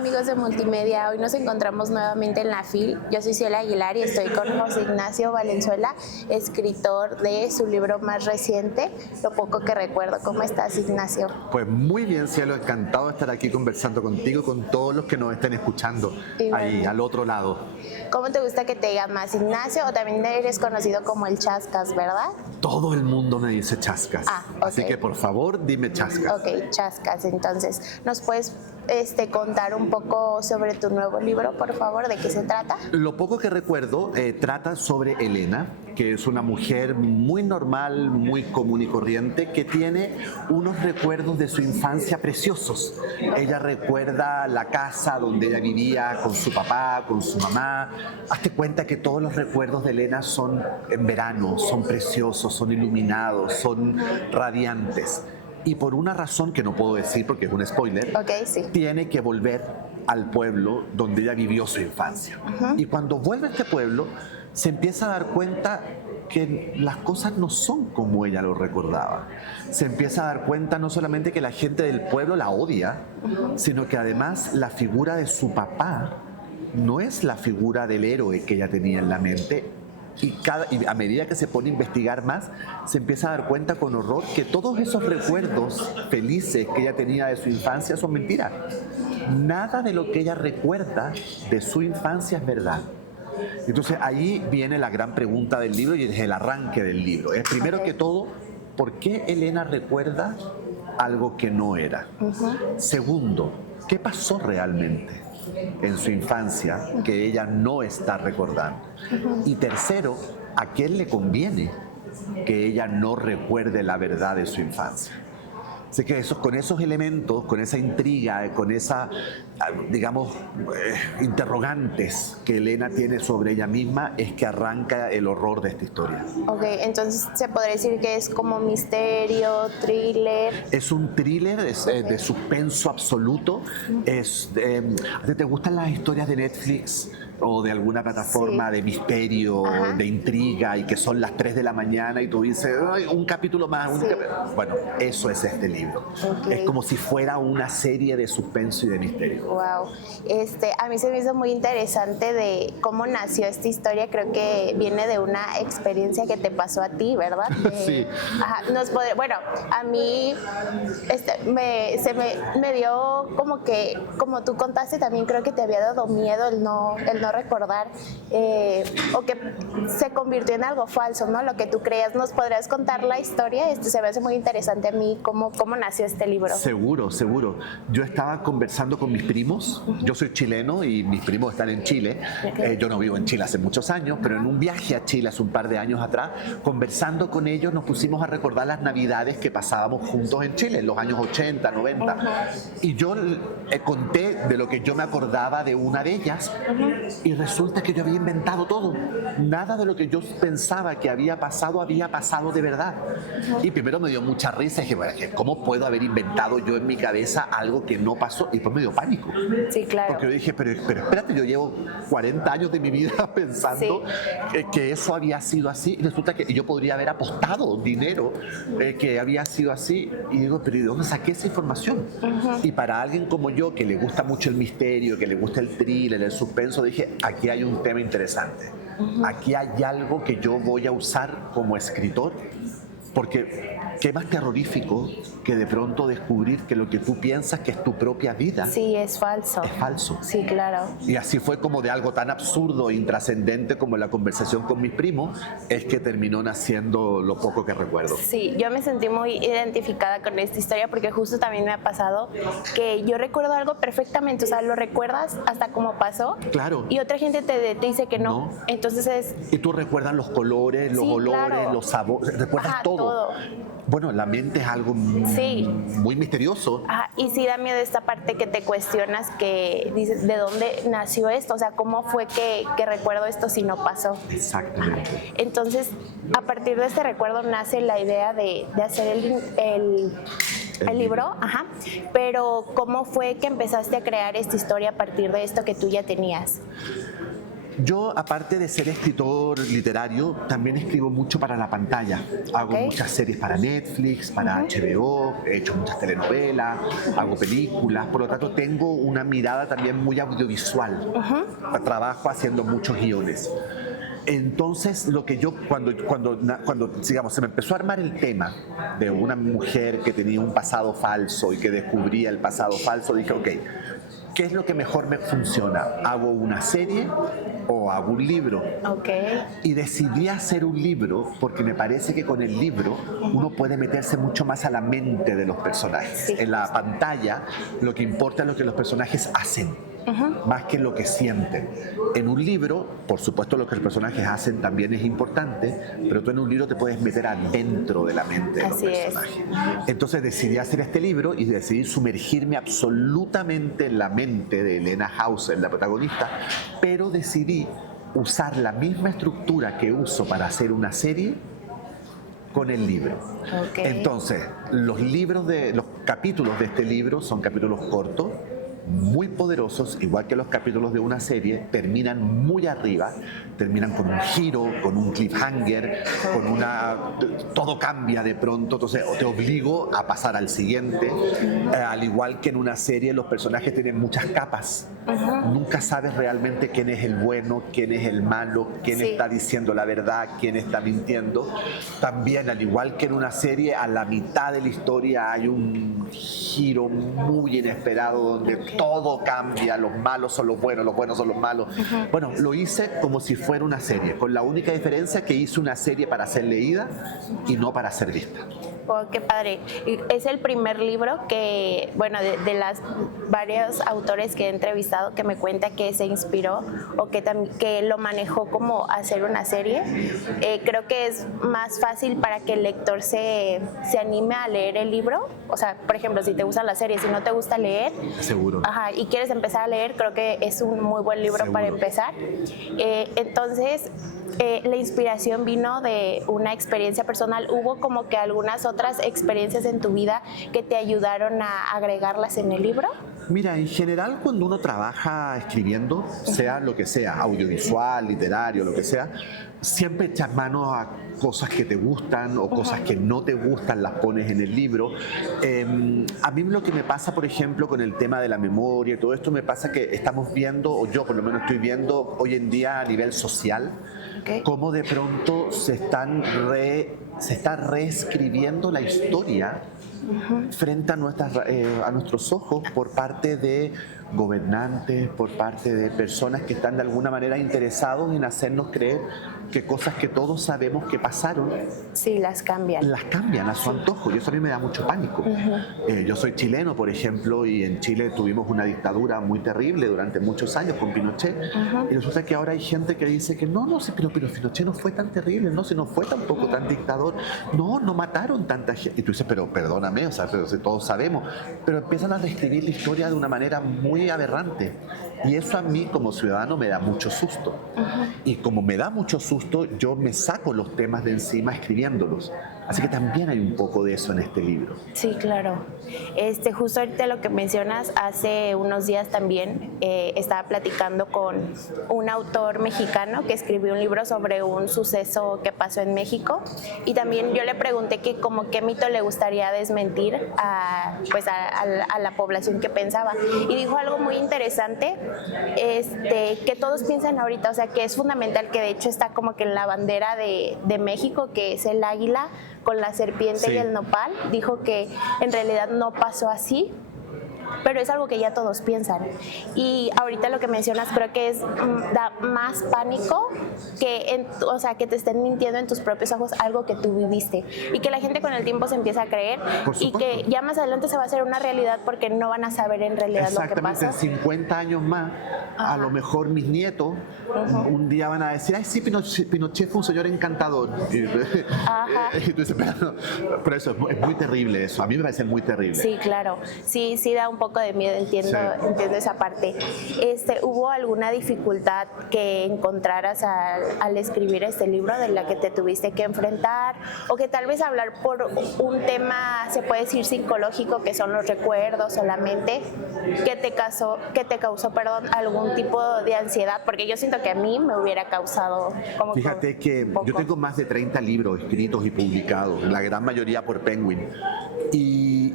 amigos de Multimedia, hoy nos encontramos nuevamente en la FIL. Yo soy Ciela Aguilar y estoy con José Ignacio Valenzuela, escritor de su libro más reciente, Lo poco que recuerdo. ¿Cómo estás, Ignacio? Pues muy bien, Cielo, encantado de estar aquí conversando contigo, con todos los que nos estén escuchando ahí al otro lado. ¿Cómo te gusta que te diga más, Ignacio? O también eres conocido como el Chascas, ¿verdad? Todo el mundo me dice Chascas. Okay. Así que por favor, dime Chascas. Ok, Chascas. Entonces, ¿nos puedes contar un poco sobre tu nuevo libro, por favor? ¿De qué se trata? Lo poco que recuerdo trata sobre Elena, que es una mujer muy normal, muy común y corriente, que tiene unos recuerdos de su infancia preciosos. Ella recuerda la casa donde ella vivía con su papá, con su mamá. Hazte cuenta que todos los recuerdos de Elena son en verano, son preciosos, son iluminados, son radiantes. Y por una razón que no puedo decir porque es un spoiler, tiene que volver al pueblo donde ella vivió su infancia. Y cuando vuelve a este pueblo, se empieza a dar cuenta que las cosas no son como ella lo recordaba. Se empieza a dar cuenta no solamente que la gente del pueblo la odia, sino que además la figura de su papá no es la figura del héroe que ella tenía en la mente. Y a medida que se pone a investigar más, se empieza a dar cuenta con horror que todos esos recuerdos felices que ella tenía de su infancia son mentiras. Nada de lo que ella recuerda de su infancia es verdad. Entonces ahí viene la gran pregunta del libro y es el arranque del libro. Es primero que todo, ¿por qué Elena recuerda algo que no era? Segundo, ¿qué pasó realmente en su infancia que ella no está recordando? Y tercero, ¿a quién le conviene que ella no recuerde la verdad de su infancia? Así que con esos elementos, con esa intriga, con esa, digamos, interrogantes que Elena tiene sobre ella misma, es que arranca el horror de esta historia. Ok, entonces se podría decir que es como misterio, thriller. Es un thriller, es de suspenso absoluto. ¿A ti te gustan las historias de Netflix o de alguna plataforma de misterio, de intriga, y que son las 3 de la mañana y tú dices, ay, un capítulo más? Bueno, eso es este libro. Es como si fuera una serie de suspenso y de misterio. Wow. A mí se me hizo muy interesante de cómo nació esta historia. Creo que viene de una experiencia que te pasó a ti, ¿verdad? Sí. Bueno, a mí me dio como que, como tú contaste, también creo que te había dado miedo el no recordar, o que se convirtió en algo falso, ¿no? Lo que tú creías. ¿Nos podrías contar la historia? Se me hace muy interesante a mí cómo nació este libro. Seguro, seguro. Yo estaba conversando con mis primos. Yo soy chileno y mis primos están en Chile. Yo no vivo en Chile hace muchos años, pero en un viaje a Chile hace un par de años atrás, conversando con ellos, nos pusimos a recordar las navidades que pasábamos juntos en Chile, en los años 80, 90. Y yo conté de lo que yo me acordaba de una de ellas, y resulta que yo había inventado todo. Nada de lo que yo pensaba que había pasado de verdad. Y primero me dio mucha risa y dije, bueno, ¿cómo puedo haber inventado yo en mi cabeza algo que no pasó? Y después me dio pánico. Sí, claro. Porque yo dije, pero espérate, yo llevo 40 años de mi vida pensando que eso había sido así. Y resulta que yo podría haber apostado dinero que había sido así. Y digo, pero ¿de dónde saqué esa información? Y para alguien como yo, que le gusta mucho el misterio, que le gusta el thriller, el suspenso, dije, aquí hay un tema interesante. Aquí hay algo que yo voy a usar como escritor, porque qué más terrorífico que de pronto descubrir que lo que tú piensas que es tu propia vida es falso. Es falso. Sí, claro. Y así fue como de algo tan absurdo e intrascendente como la conversación con mis primos, es que terminó naciendo Lo poco que recuerdo. Sí, yo me sentí muy identificada con esta historia porque justo también me ha pasado que yo recuerdo algo perfectamente, o sea, lo recuerdas hasta cómo pasó. Claro. Y otra gente te dice que no. Entonces Y tú recuerdas los colores, los olores, los sabores, recuerdas todo. Bueno, la mente es algo muy misterioso. Y sí da miedo esta parte que te cuestionas, que dices, ¿de dónde nació esto? O sea, ¿cómo fue que recuerdo esto si no pasó? Exactamente. Entonces, a partir de este recuerdo nace la idea de hacer el libro, pero ¿cómo fue que empezaste a crear esta historia a partir de esto que tú ya tenías? Yo, aparte de ser escritor literario, también escribo mucho para la pantalla. Hago muchas series para Netflix, para HBO, he hecho muchas telenovelas, hago películas, por lo tanto tengo una mirada también muy audiovisual. Trabajo haciendo muchos guiones. Entonces, lo que yo, cuando digamos, se me empezó a armar el tema de una mujer que tenía un pasado falso y que descubría el pasado falso, dije, ok, ¿qué es lo que mejor me funciona? ¿Hago una serie o hago un libro? Y decidí hacer un libro porque me parece que con el libro uno puede meterse mucho más a la mente de los personajes. En la pantalla lo que importa es lo que los personajes hacen. Más que lo que sienten. En un libro, por supuesto, lo que los personajes hacen también es importante, pero tú en un libro te puedes meter adentro de la mente de los personajes. Entonces decidí hacer este libro y decidí sumergirme absolutamente en la mente de Elena Hauser, la protagonista, pero decidí usar la misma estructura que uso para hacer una serie con el libro. Entonces, los capítulos de este libro son capítulos cortos, muy poderosos, igual que los capítulos de una serie, terminan muy arriba, terminan con un giro, con un cliffhanger, todo cambia de pronto, entonces te obligo a pasar al siguiente. Al igual que en una serie, los personajes tienen muchas capas. Nunca sabes realmente quién es el bueno, quién es el malo, quién está diciendo la verdad, quién está mintiendo. También, al igual que en una serie, a la mitad de la historia hay un giro muy inesperado donde todo cambia, los malos son los buenos son los malos. Bueno, lo hice como si fuera una serie, con la única diferencia que hice una serie para ser leída y no para ser vista. Oh, qué padre. Es el primer libro que, bueno, de las varios autores que he entrevistado que me cuenta que se inspiró o que lo manejó como hacer una serie. Creo que es más fácil para que el lector se anime a leer el libro. O sea, por ejemplo, si te gusta la serie, si no te gusta leer, seguro. Y quieres empezar a leer, creo que es un muy buen libro para empezar. Entonces, la inspiración vino de una experiencia personal. ¿Hubo como que algunas otras experiencias en tu vida que te ayudaron a agregarlas en el libro? Mira, en general cuando uno trabaja escribiendo, sea lo que sea, audiovisual, literario, lo que sea, siempre echas mano a cosas que te gustan o cosas que no te gustan, las pones en el libro. A mí lo que me pasa, por ejemplo, con el tema de la memoria y todo esto, me pasa que estamos viendo, o yo por lo menos estoy viendo hoy en día a nivel social, cómo de pronto se está reescribiendo la historia frente a nuestros ojos por parte de gobernantes, por parte de personas que están de alguna manera interesados en hacernos creer que cosas que todos sabemos que pasaron, las cambian. Las cambian a su antojo, y eso a mí me da mucho pánico. Yo soy chileno, por ejemplo, y en Chile tuvimos una dictadura muy terrible durante muchos años con Pinochet, y resulta que ahora hay gente que dice que no, pero Pinochet no fue tan terrible, no, si no fue tampoco tan dictador, no mataron tanta gente. Y tú dices, pero perdóname, o sea, pero si todos sabemos, pero empiezan a reescribir la historia de una manera muy aberrante, y eso a mí como ciudadano me da mucho susto. Y como me da mucho susto, yo me saco los temas de encima escribiéndolos. Así que también hay un poco de eso en este libro. Sí, claro. Justo ahorita lo que mencionas, hace unos días también estaba platicando con un autor mexicano que escribió un libro sobre un suceso que pasó en México, y también yo le pregunté que como qué mito le gustaría desmentir a la población que pensaba, y dijo algo muy interesante, que todos piensan ahorita, o sea, que es fundamental, que de hecho está como que en la bandera de México, que es el águila con la serpiente y el nopal. Dijo que en realidad no pasó así, pero es algo que ya todos piensan. Y ahorita lo que mencionas creo que da más pánico que que te estén mintiendo en tus propios ojos algo que tú viviste, y que la gente con el tiempo se empieza a creer, y que ya más adelante se va a hacer una realidad porque no van a saber en realidad lo que pasa. En 50 años más, a lo mejor mis nietos un día van a decir, ay, sí, Pinochet fue un señor encantador. Y tú dices, pero eso es muy terrible, eso a mí me parece muy terrible. Sí, claro, sí da un poco de miedo, entiendo, Sí. entiendo esa parte. ¿Hubo alguna dificultad que encontraras al escribir este libro de la que te tuviste que enfrentar? O que tal vez hablar por un tema, se puede decir psicológico, que son los recuerdos solamente, que te causó, perdón, algún tipo de ansiedad, porque yo siento que a mí me hubiera causado como Fíjate que un poco. yo tengo más de 30 libros escritos y publicados, la gran mayoría por Penguin. Y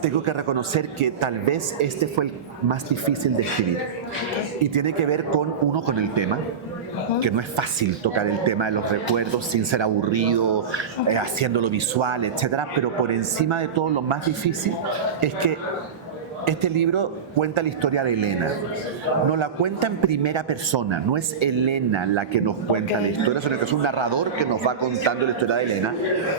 tengo que reconocer que tal vez este fue el más difícil de escribir. Y tiene que ver con el tema, que no es fácil tocar el tema de los recuerdos sin ser aburrido, haciéndolo visual, etcétera. Pero por encima de todo, lo más difícil es que este libro cuenta la historia de Elena. Nos la cuenta en primera persona. No es Elena la que nos cuenta la historia, sino que es un narrador que nos va contando la historia de Elena.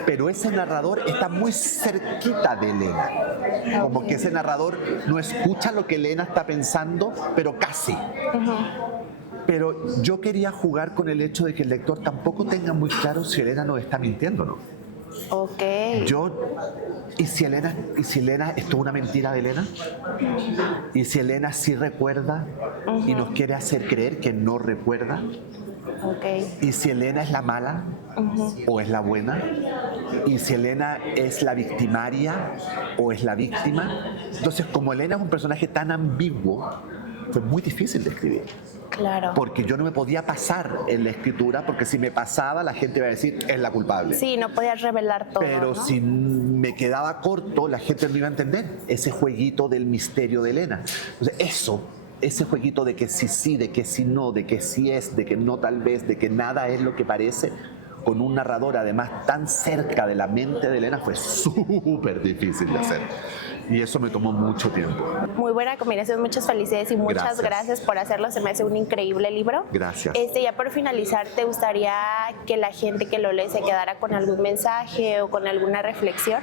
Pero ese narrador está muy cerquita de Elena. Como que ese narrador no escucha lo que Elena está pensando, pero casi. Pero yo quería jugar con el hecho de que el lector tampoco tenga muy claro si Elena nos está mintiendo o no. Ok. ¿Y si Elena es toda una mentira de Elena? ¿Y si Elena sí recuerda y nos quiere hacer creer que no recuerda? Ok. ¿Y si Elena es la mala o es la buena? ¿Y si Elena es la victimaria o es la víctima? Entonces, como Elena es un personaje tan ambiguo, fue muy difícil de escribir. Claro. Porque yo no me podía pasar en la escritura, porque si me pasaba la gente iba a decir, es la culpable. Sí, no podías revelar todo, Pero ¿no? si me quedaba corto, la gente no iba a entender ese jueguito del misterio de Elena. Entonces, ese jueguito de que sí, de que sí no, de que sí es, de que no tal vez, de que nada es lo que parece, con un narrador además tan cerca de la mente de Elena, fue súper difícil de hacer. Y eso me tomó mucho tiempo. Muy buena combinación, muchas felicidades y muchas gracias por hacerlo. Se me hace un increíble libro. Gracias. Ya por finalizar, ¿te gustaría que la gente que lo lee se quedara con algún mensaje o con alguna reflexión?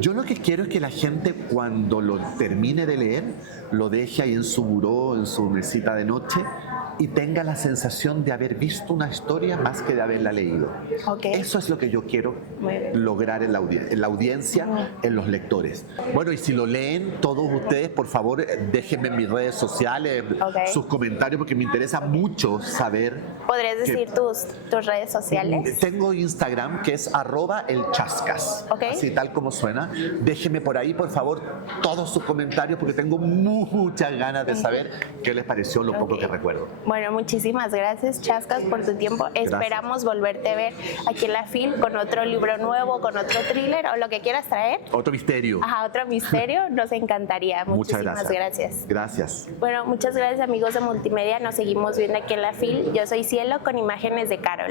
Yo lo que quiero es que la gente, cuando lo termine de leer, lo deje ahí en su buró, en su mesita de noche, y tenga la sensación de haber visto una historia más que de haberla leído. Okay. Eso es lo que yo quiero Muy bien. lograr en la audiencia, en los lectores. Bueno, y si lo leen todos ustedes, por favor, déjenme en mis redes sociales sus comentarios, porque me interesa mucho saber. ¿Podrías decir tus redes sociales? Tengo Instagram, que es @elchascas, así tal como suena. Déjenme por ahí, por favor, todos sus comentarios, porque tengo muchas ganas de saber qué les pareció lo poco que recuerdo. Bueno, muchísimas gracias, Chascas, por tu tiempo. Gracias. Esperamos volverte a ver aquí en la FIL con otro libro nuevo, con otro thriller o lo que quieras traer. Otro misterio. Ajá, otro misterio. Nos encantaría. Muchas Muchísimas gracias. Gracias. Bueno, muchas gracias, amigos de Multimedia. Nos seguimos viendo aquí en la FIL. Yo soy Cielo con imágenes de Carol.